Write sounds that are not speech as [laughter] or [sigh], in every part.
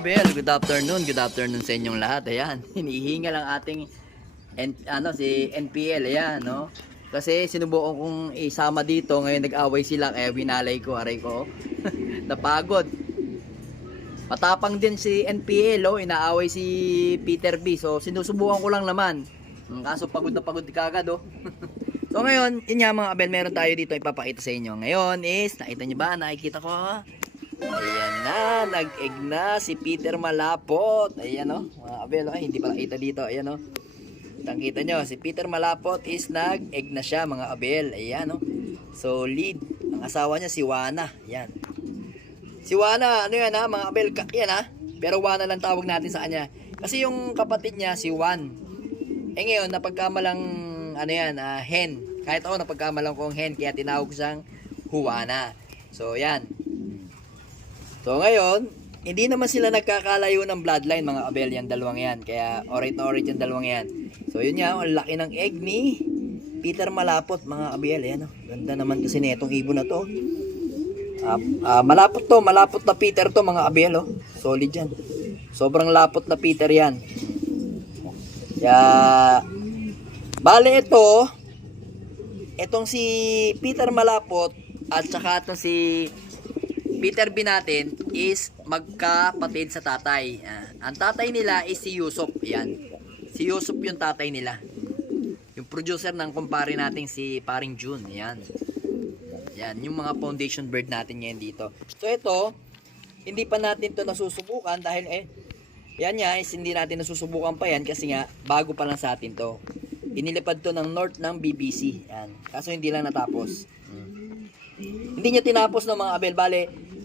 Abel, good afternoon. Good afternoon sa inyong lahat. Ayan, [laughs] hinihinga lang ating N, ano si NPL ayan, no? Kasi sinubukan kong isama dito, ngayon nag-away sila kaya winalay ko, aray ko. [laughs] Napagod. Matapang din si NPL, oh, inaaway si Peter B. So sinusubukan ko lang naman. Mm, Kaso pagod na pagod kagad, oh. [laughs] so ngayon, yun nga mga Abel, meron tayo dito ipapakita sa inyo. Ngayon is, nakita niyo ba? Nakikita ko. Ayan na, nag-egg na si Peter Malapot. Ayan o, mga abel, ay hindi pala kita dito. Ayan o. Kitang-kita nyo, si Peter Malapot is nag-egg na siya mga abel. Ayan o. Solid. Ang asawa niya si Wana. Ayan. Si Wana, ano yan ha, mga abel, ka- yan ha. Pero Wana lang tawag natin sa kanya. Kasi yung kapatid niya, si Juan. Eh ngayon, napagkamalang, ano yan, ah, hen. Kahit ako, napagkamalang kong hen, kaya tinawag siyang Juana. So, yan. So ngayon, hindi naman sila nagkakalayo ng bloodline mga Abel yan dalawang yan. Kaya alright na alright yung dalawang yan. So yun nga, ang laki ng egg ni Peter Malapot mga Abel. Ayan, oh. Ganda naman kasi netong ibon na to. Ah, ah, malapot to, malapot na Peter to mga Abel. Oh. Solid yan. Sobrang lapot na Peter yan. Kaya, bale ito, itong si Peter Malapot at saka itong si Peter B natin is magkapatid sa tatay. Ah, ang tatay nila is si Yusuf. Yan. Si Yusuf yung tatay nila. Yung producer ng kumpare natin si Paring June. Yan. Yan. Yung mga foundation bird natin ngayon dito. So ito, hindi pa natin to nasusubukan dahil eh, yan nga is hindi natin nasusubukan pa yan kasi nga bago pa lang sa atin to. Inilipad to ng north ng BBC. Yan. Kaso hindi lang natapos. Hindi niya tinapos ng mga Abel. Bale,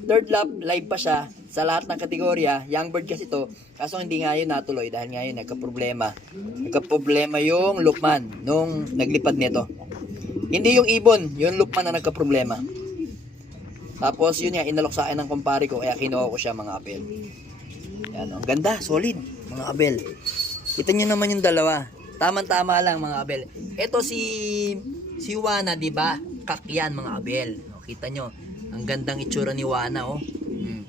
third lap, live pa siya sa lahat ng kategorya. Young bird kasi to. Kaso hindi nga yun natuloy dahil nga yun nagka-problema. Nagka-problema yung Lukman nung naglipad nito. Hindi yung ibon, yung Lukman na nagka-problema. Tapos yun nga, inalok sa akin ng kumpare ko kaya kinuha ko siya mga Abel. Yan, oh. ang ganda, solid, mga Abel. Kita nyo naman yung dalawa. Tama-tama lang mga Abel. Ito si si Wana, 'di ba? Kakyan mga Abel. O, kita nyo, ang gandang itsura ni Wana, oh. Mm.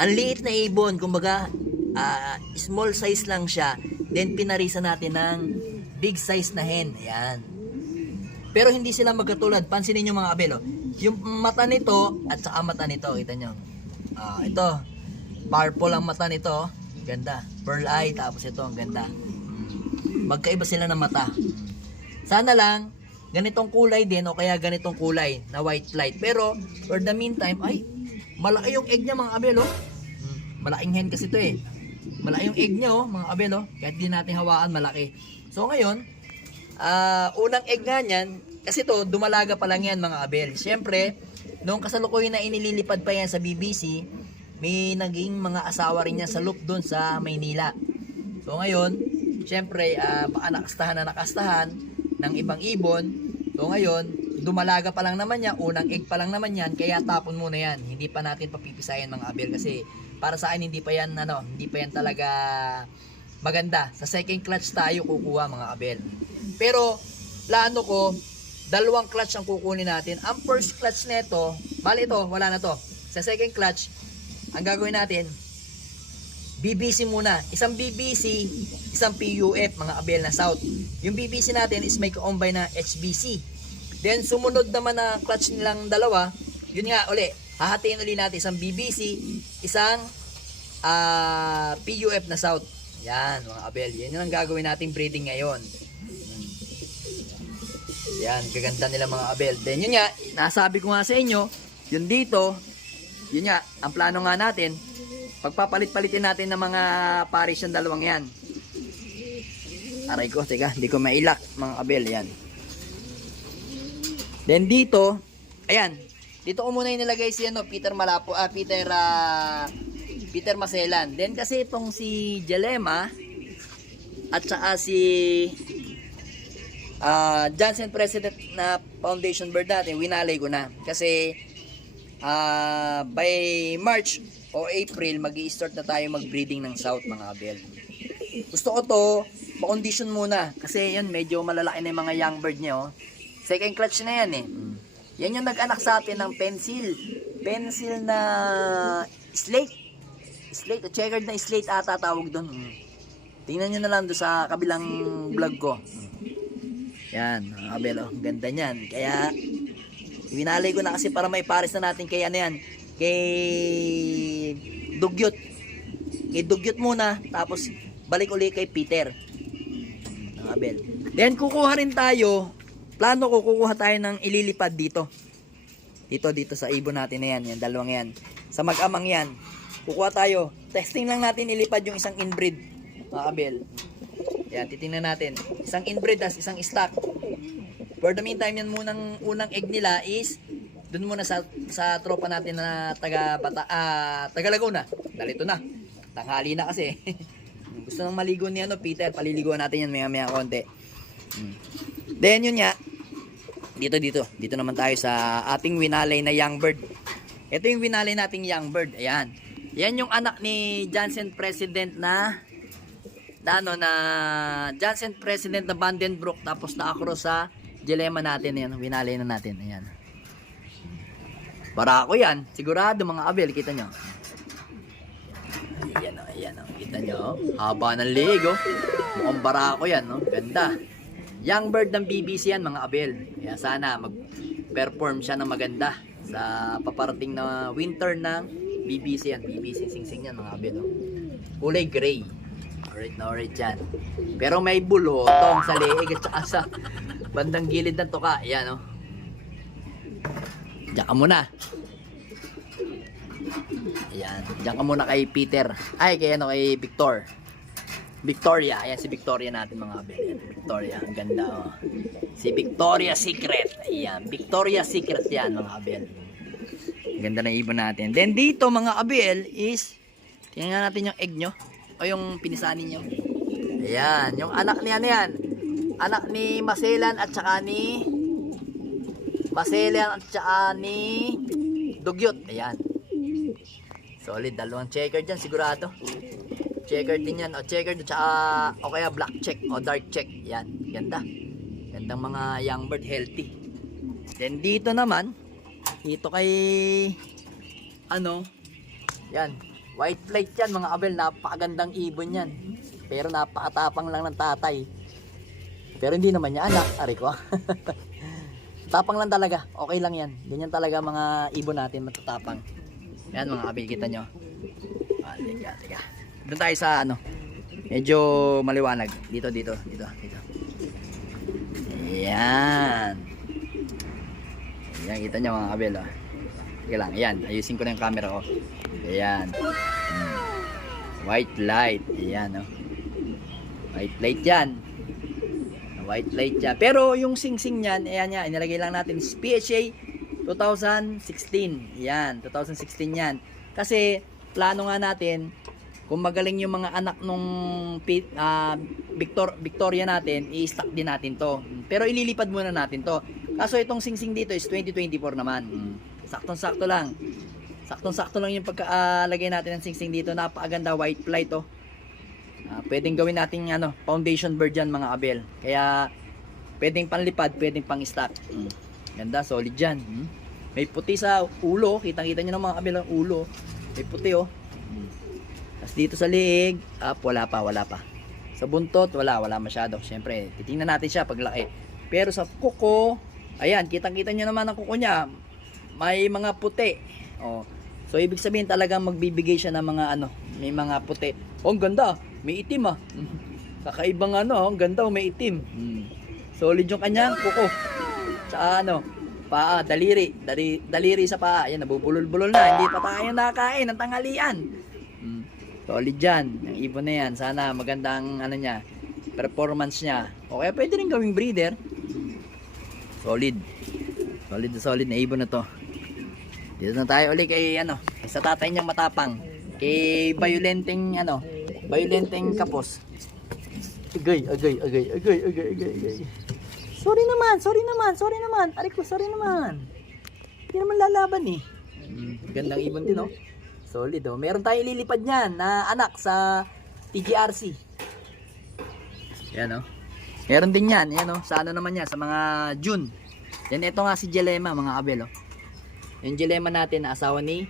Ang liit na ibon, kumbaga ah, small size lang siya. Then pinarisa natin ng big size na hen. Ayan. Pero hindi sila magkatulad. Pansinin nyo mga Abel, oh. Yung mata nito at saka mata nito, kita nyo. Ah, ito, purple ang mata nito. oh. Ganda. Pearl eye, tapos ito, ang ganda. Mm. Magkaiba sila ng mata. Sana lang, ganitong kulay din o kaya ganitong kulay na white light. Pero, for the meantime, ay, malaki yung egg niya mga abel, oh. Malaking hen kasi to eh. Malaki yung egg niya, oh, mga abel, oh. Kahit di natin hawakan, malaki. So, ngayon, ah, unang egg nga niyan, kasi to, dumalaga pa lang yan, mga abel. Siyempre, nung kasalukuyan na inililipad pa yan sa BBC, may naging mga asawa rin niya sa loop doon sa Maynila. So ngayon, syempre, ah, baka nakastahan na nakastahan ng ibang ibon. So ngayon, dumalaga pa lang naman niya, unang egg pa lang naman yan, kaya tapon muna yan. Hindi pa natin papipisayan mga abel kasi para sa akin hindi pa yan ano, hindi pa yan talaga maganda. Sa second clutch tayo kukuha mga abel. Pero plano ko, dalawang clutch ang kukunin natin. Ang first clutch nito, bali ito, wala na to. Sa second clutch, ang gagawin natin, BBC muna. Isang BBC, isang PUF, mga Abel na South. Yung BBC natin is may combine na HBC. Then sumunod naman na clutch nilang dalawa, yun nga uli, hahatiin uli natin isang BBC, isang ah, PUF na South. Yan, mga Abel. Yan yung gagawin nating breeding ngayon. Yan, gaganda nila mga Abel. Then yun nga, nasabi ko nga sa inyo, yun dito, yun nga, ang plano nga natin, pagpapalit-palitin natin ng mga pares yung dalawang yan. Aray ko, teka, hindi ko mailak mga Abel, yan. Then dito, ayan, dito ko muna inilagay si ano, Peter Malapo, ah, Peter, ah, Peter Maselan. Then kasi itong si Jalema, at saka si ah Johnson President na Foundation Bird natin, winalay ko na. Kasi ah by March o April, mag start na tayo mag-breeding ng South mga abel. Gusto ko to, pa-condition muna. Kasi yan, medyo malalaki na yung mga young bird niya. Oh. Second clutch na yan eh. Yan yung nag-anak sa atin ng pencil. Pencil na slate. slate, checkered na slate ata tawag doon. Tingnan nyo na lang doon sa kabilang vlog ko. Yan, mga kabel, oh. Ganda niyan. Kaya, winalay ko na kasi para may pares na natin kay ano yan, kay Dugyot. Kay Dugyot muna, tapos balik uli kay Peter. Mga kabel. Then, kukuha rin tayo, plano ko, kukuha tayo ng ililipad dito. Dito, dito sa ibon natin na yan, yan, dalawang yan. Sa mag-amang yan. Kukuha tayo. Testing lang natin ilipad yung isang inbreed. Mga kabel. Yan, titingnan natin. Isang inbreed as isang stock. For the meantime, yan munang unang egg nila is dun muna sa sa tropa natin na taga Bata ah, taga Laguna. Dalito na. Tanghali na kasi. [laughs] Gusto nang maligo ni ano, Peter, paliliguan natin yan maya-maya konti. Hmm. Then yun nga, dito dito, dito naman tayo sa ating winalay na young bird. Ito yung winalay nating young bird. Ayan. Yan yung anak ni Johnson President na na ano na Johnson President na Vandenbroek tapos na across sa dilema natin yan winalay na natin ayan barako yan. Sigurado mga abel kita nyo. Ayan o ayan o kita nyo haba ng leeg oh mukhang barako yan no ganda. Young bird ng BBC yan mga abel. Kaya sana mag perform siya ng maganda sa paparating na winter ng BBC yan. BBC sing sing yan mga abel oh. kulay gray. Alright na alright yan. Pero may bulotong sa leeg at sa bandang gilid ng tuka. Yan oh. Diyan ka muna. Ayan. Diyan ka muna kay Peter. Ay, kay ano, kay Victor. Victoria. Ayan, si Victoria natin mga. Ayan, Victoria. Ang ganda oh. Si Victoria Secret. Ayan. Victoria Secret yan mga. Ang Ganda ng ibon natin. Then dito mga abel is tingnan natin yung egg nyo o yung pinisanin nyo. Ayan, yung anak ni ano yan. Anak ni Maselan at saka ni Maselan at saka ni Dugyot. Ayan. Solid, dalawang checker dyan sigurado. Checker din yan. O checker at saka o kaya black check o dark check. Yan, ganda. Gandang mga young bird healthy. Then dito naman, dito kay ano, yan, White flight yan mga abel, napakagandang ibon yan. Pero napakatapang lang ng tatay. Pero hindi naman niya anak, ari ko. [laughs] Tapang lang talaga, okay lang yan. Ganyan talaga mga ibon natin, matatapang. Yan mga abel, kita nyo. Ah, teka, teka. Doon tayo sa ano, medyo maliwanag. Dito, dito, dito, dito. Yan. Yan, kita nyo mga abel. Oh. Teka lang, yan. Ayusin ko na yung camera ko. Ayan. Hmm. White light. Ayan, no? White light yan. White light yan. Pero yung sing-sing niyan, ayan niya, inilagay lang natin is PHA 2016. Ayan, 2016 yan. Kasi, plano nga natin, kung magaling yung mga anak nung ah, Victor, Victoria natin, i-stock din natin to. Pero ililipad muna natin to. Kaso itong sing-sing dito is 2024 naman. Hmm. Saktong-sakto lang. Saktong-sakto lang yung pagkaalagay natin ng sing-sing dito. Napakaganda white flight to. Ah, pwedeng gawin natin ano, foundation bird yan mga abel. Kaya pwedeng panlipad, pwedeng pang stock. Mm. Ganda, solid yan. Mm. May puti sa ulo, kitang-kita nyo ng mga abel ang ulo. May puti oh. Mm. Tapos dito sa liig, up, wala pa, wala pa. Sa buntot, wala, wala masyado. Siyempre, titingnan natin siya pag laki. Pero sa kuko, ayan, kitang-kita nyo naman ang kuko niya. May mga puti. Oh. So, ibig sabihin talagang magbibigay siya ng mga ano, may mga puti. Oh, ganda. May itim ah. Kakaibang ano, oh, ang ganda, oh, may itim. Hmm. Solid yung kanyang kuko. Sa ano, paa, daliri. Dali, daliri sa paa. Ayan, nabubulol-bulol na. Hindi pa tayo nakakain ng tanghalian. Hmm. Solid yan. Yung ibon na yan. Sana magandang ano niya, performance niya. O kaya pwede rin gawing breeder. Solid. Solid na solid na ibon na to. Dito na tayo ulit kay ano, sa tatay niyang matapang. Kay violenteng ano, violenteng kapos. Agay, agay, agay, agay, agay, agay, agay. Sorry naman, sorry naman, sorry naman. Aray ko, sorry naman. Hindi naman lalaban eh. Hmm, gandang ibon din oh. Solid oh. Meron tayong ililipad niyan na anak sa TGRC. Yan oh. Meron din yan, yan oh. Sa ano naman yan, sa mga June. Yan, ito nga si Jelema, mga kabel oh. Yung Jelema natin na asawa ni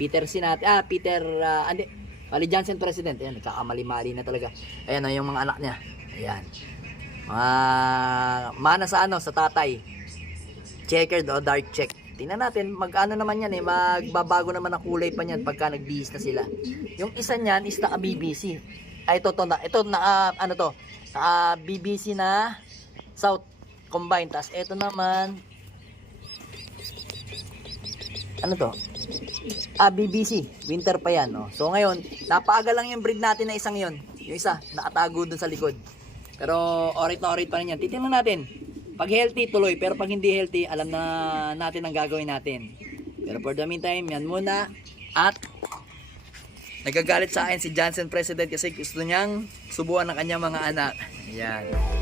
Peter Sinat. Ah, Peter, ah, andi, Bali Johnson President, ayan, nagkakamali-mali na talaga. Ayan o, yung mga anak niya. Ayan. Mga mana sa ano, sa tatay. Checkered o dark check. Tingnan natin, mag-ano naman yan eh, magbabago naman ang kulay pa niyan pagka nag-bihis na sila. Yung isa niyan is naka BBC. Ay, ito, to na, ito na, ah, ano to, naka BBC na South combined. Tapos ito naman, ano to? Ah, BBC. Winter pa yan, no? So ngayon, napaaga lang yung breed natin na isang yon. Yung isa, nakatago dun sa likod. Pero orit na orit pa rin yan. Titingnan natin. Pag healthy, tuloy. Pero pag hindi healthy, alam na natin ang gagawin natin. Pero for the meantime, yan muna. At nagagalit sa akin si Johnson President kasi gusto niyang subuan ng kanyang mga anak. Yan.